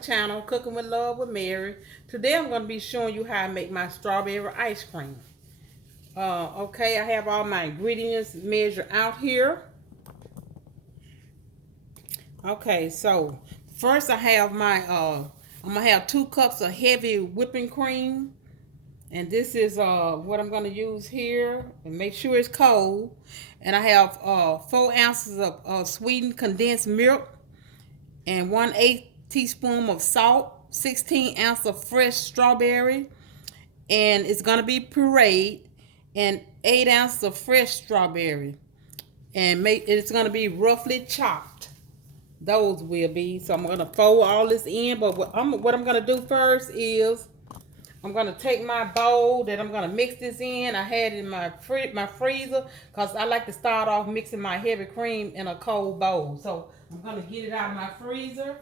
channel, Cooking with Love with Mary. Today I'm going to be showing you how I make my strawberry ice cream. Okay, I have all my ingredients measured out here. Okay, so first I have my, I'm going to have 2 cups of heavy whipping cream. And this is what I'm going to use here. And make sure it's cold. And I have 4 ounces of sweetened condensed milk. And 1/8 teaspoon of salt, 16 ounces of fresh strawberry, and it's gonna be pureed, and 8 ounces of fresh strawberry, and it's gonna be roughly chopped. Those will be. So I'm gonna fold all this in, but what I'm gonna do first is I'm gonna take my bowl that I'm gonna mix this in. I had it in my freezer because I like to start off mixing my heavy cream in a cold bowl. So I'm gonna get it out of my freezer.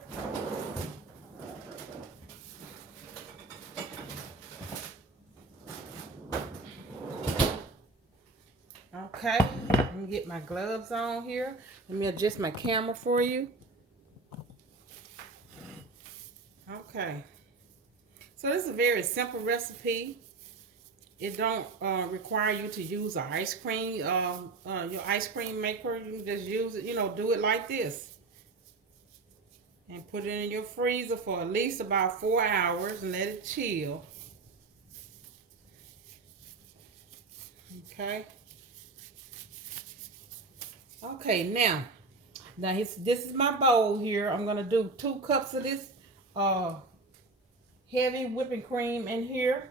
Okay, let me get my gloves on here. Let me adjust my camera for you. Okay, so this is a very simple recipe. It don't require you to use an ice cream, your ice cream maker. You can just use it, do it like this. And put it in your freezer for at least about 4 hours and let it chill. Okay. Okay, now this is my bowl here. I'm gonna do 2 cups of this heavy whipping cream in here.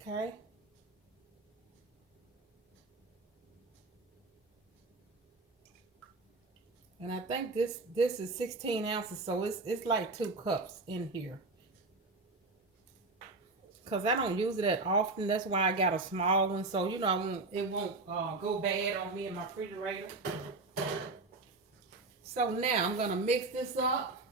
Okay. And I think this is 16 ounces, so it's like 2 cups in here. Cause I don't use it that often. That's why I got a small one, so it won't go bad on me in my refrigerator. So now I'm gonna mix this up.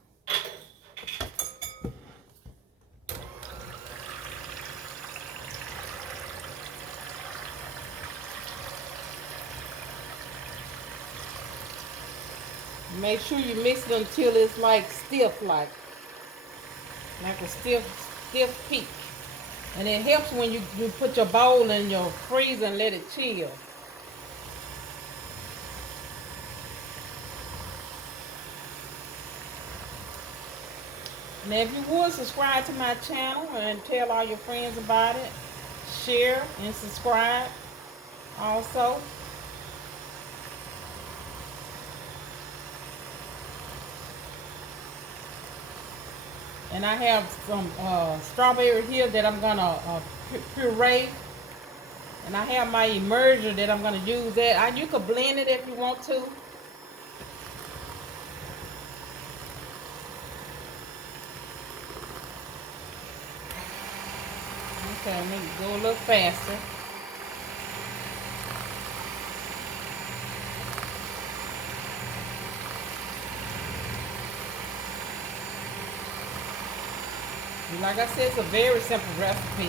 Make sure you mix it until it's like stiff, like a stiff peak. And it helps when you put your bowl in your freezer and let it chill. Now, if you would subscribe to my channel and tell all your friends about it, share and subscribe also. And I have some strawberry here that I'm gonna puree. And I have my immersion that I'm gonna use that. You could blend it if you want to. Okay, let me go a little faster. Like I said, it's a very simple recipe.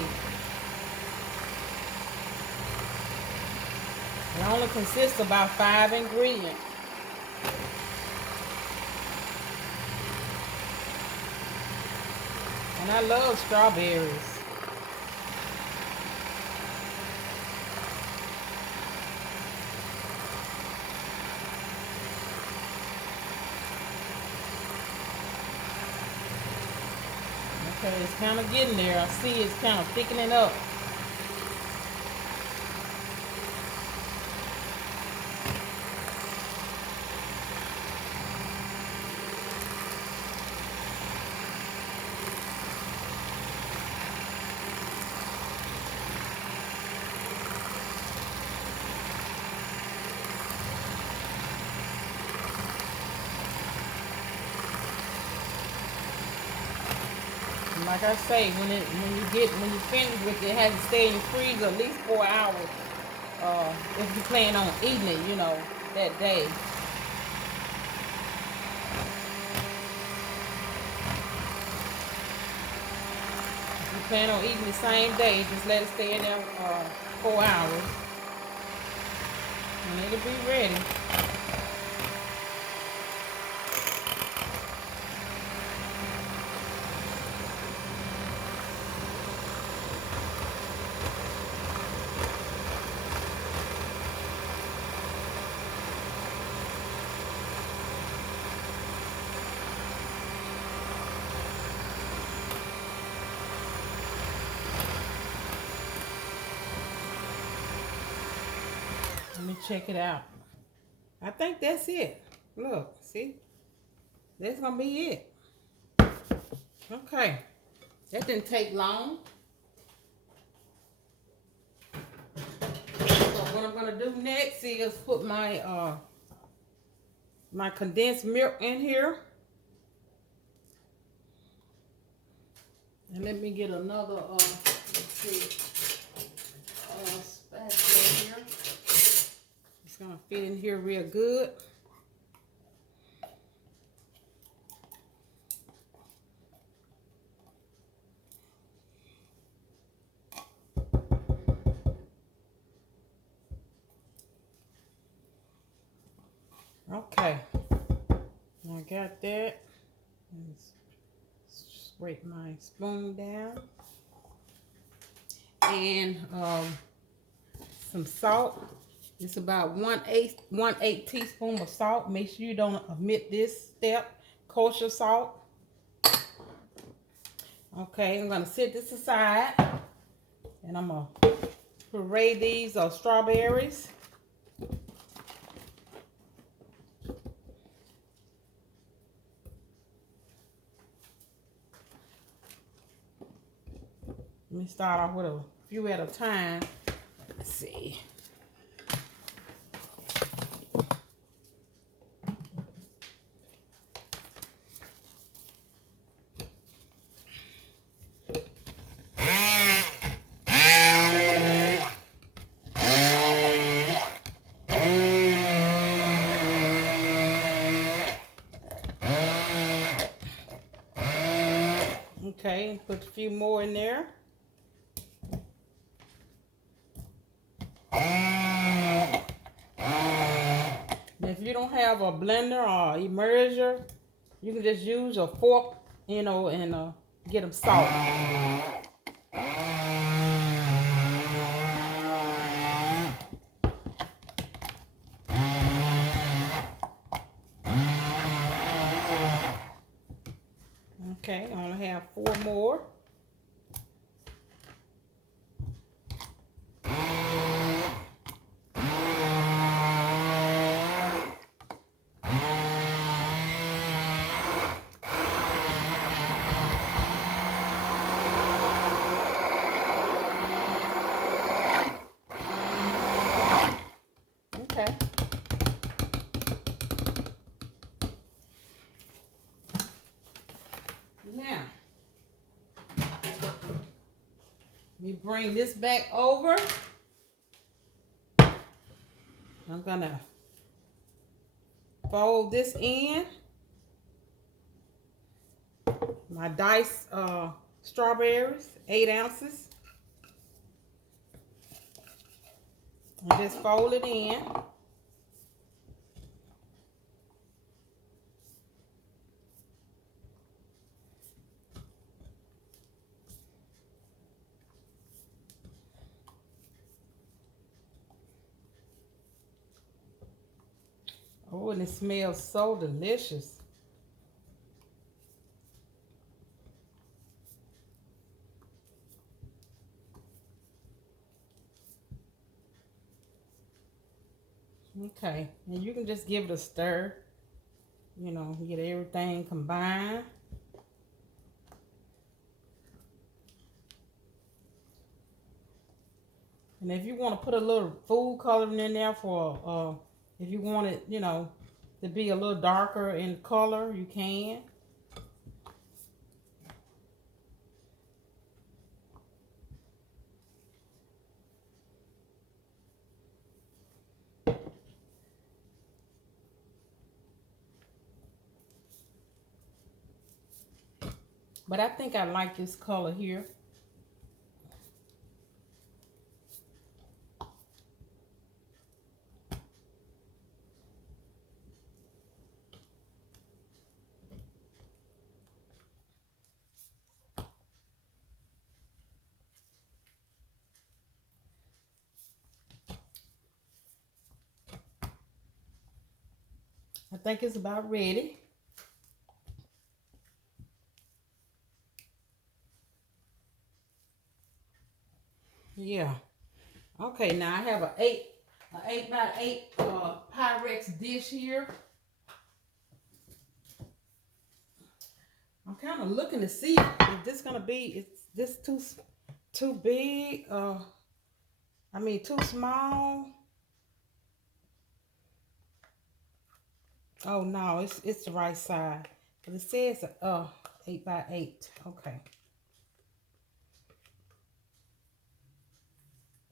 It only consists of about 5 ingredients. And I love strawberries. Okay, it's kind of getting there. I see it's kind of thickening up. Like I say, when you finish with it, it has to stay in your freezer at least 4 hours. If you plan on eating it, that day. If you plan on eating the same day, just let it stay in there 4 hours. and it'll be ready. Let me check it out. I think that's it. Look, see? That's gonna be it. Okay. That didn't take long. So what I'm gonna do next is put my my condensed milk in here. And let me get another let's see, spatula here. It's gonna fit in here real good. Okay, I got that. Let's scrape my spoon down. And some salt. It's about 1/8 teaspoon of salt. Make sure you don't omit this step. Kosher salt. Okay, I'm gonna set this aside, and I'm gonna puree these strawberries. Let me start off with a few at a time. Let's see. Okay, put a few more in there. And if you don't have a blender or immerser, you can just use a fork, you know, and get them soft. Okay, I only have 4 more. Okay. Now, let me bring this back over. I'm gonna fold this in. My diced strawberries, 8 ounces. And just fold it in. Oh, and it smells so delicious. Okay, and you can just give it a stir. You know, get everything combined. And if you want to put a little food coloring in there for, if you want it, you know, to be a little darker in color, you can. But I think I like this color here. I think it's about ready. Yeah. Okay, now I have a 8x8 Pyrex dish here. I'm kind of looking to see if this gonna be, is this too big? I mean too small. Oh no, it's the right size. But it says 8x8. Okay.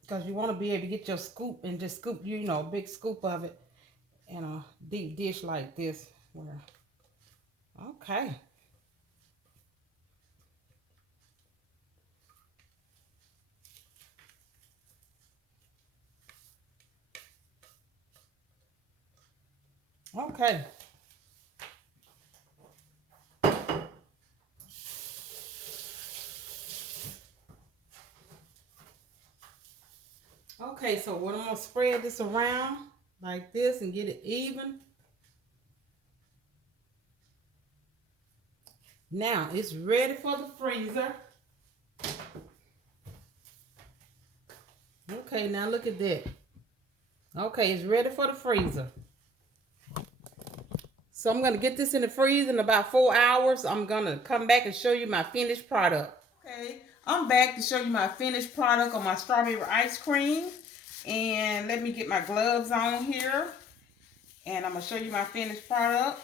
Because you want to be able to get your scoop and just scoop, a big scoop of it in a deep dish like this. Okay. Okay. Okay, so what I'm going to spread this around like this and get it even. Now, it's ready for the freezer. Okay, now look at that. Okay, it's ready for the freezer. So I'm going to get this in the freezer in about 4 hours. I'm going to come back and show you my finished product. Okay, I'm back to show you my finished product on my strawberry ice cream. And let me get my gloves on here. And I'm going to show you my finished product.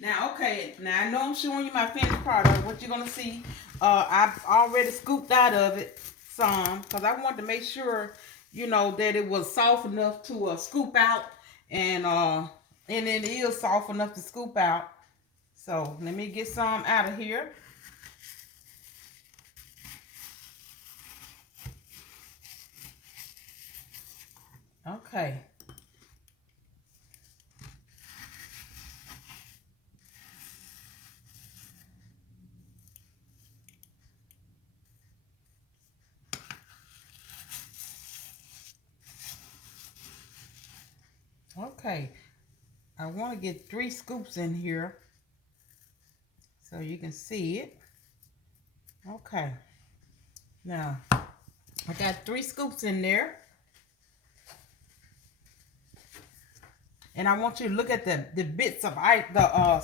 Now, okay, now I know I'm showing you my finished product. What you're going to see, I've already scooped out of it some. Because I wanted to make sure, that it was soft enough to scoop out. And it is soft enough to scoop out. So, let me get some out of here. Okay. Okay. I want to get 3 scoops in here so you can see it. Okay. Now, I got 3 scoops in there. And I want you to look at the bits of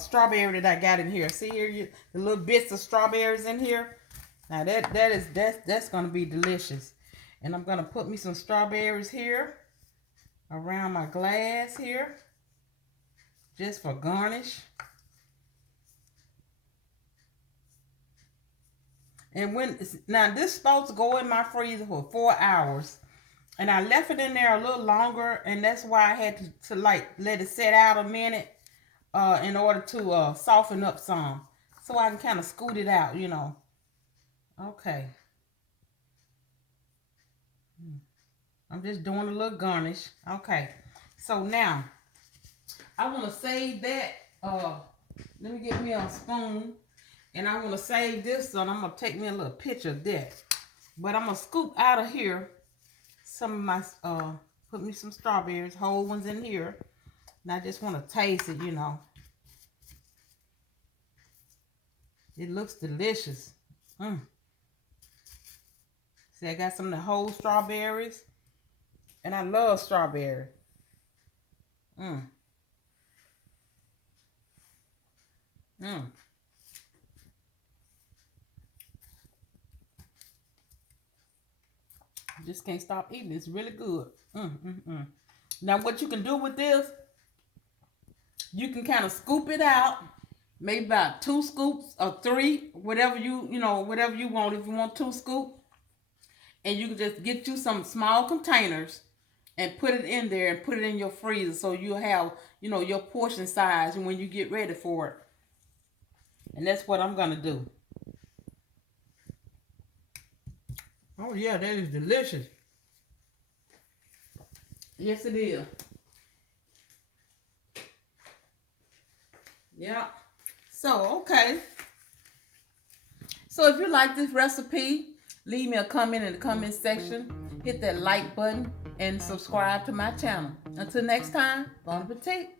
strawberry that I got in here. See here, the little bits of strawberries in here. Now that's gonna be delicious. And I'm gonna put me some strawberries here around my glass here, just for garnish. And now this is supposed to go in my freezer for 4 hours. And I left it in there a little longer, and that's why I had to like let it set out a minute in order to soften up some. So I can kind of scoot it out, Okay. I'm just doing a little garnish. Okay. So now, I want to save that. Let me get me a spoon. And I want to save this, so I'm going to take me a little picture of that. But I'm going to scoop out of here some of my, put me some strawberries, whole ones in here. And I just want to taste it, It looks delicious. See, I got some of the whole strawberries. And I love strawberry. Just can't stop eating. It's really good. Now, what you can do with this, you can kind of scoop it out, maybe about 2 scoops or 3, whatever whatever you want. If you want 2 scoops, and you can just get you some small containers and put it in there and put it in your freezer, so you have your portion size when you get ready for it. And that's what I'm gonna do. Oh yeah, that is delicious. Yes, it is. Yeah. So, okay. So if you like this recipe, Leave me a comment in the comment section. Hit that like button and subscribe to my channel. Until next time, bon appetit.